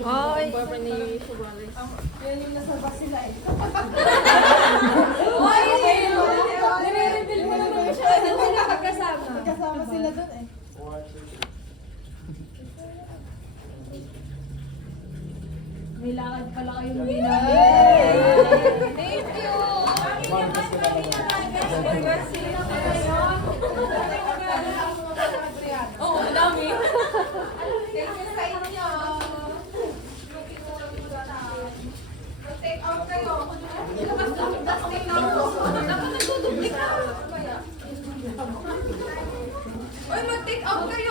Ay! Boyfriend ni Suarez. Yan yung nasa bus sila eh. Oy! Nire-reveal mo naman siya. Hindi nakakasama. Kasama sila dun eh. May lakad pala kayong ginagawa.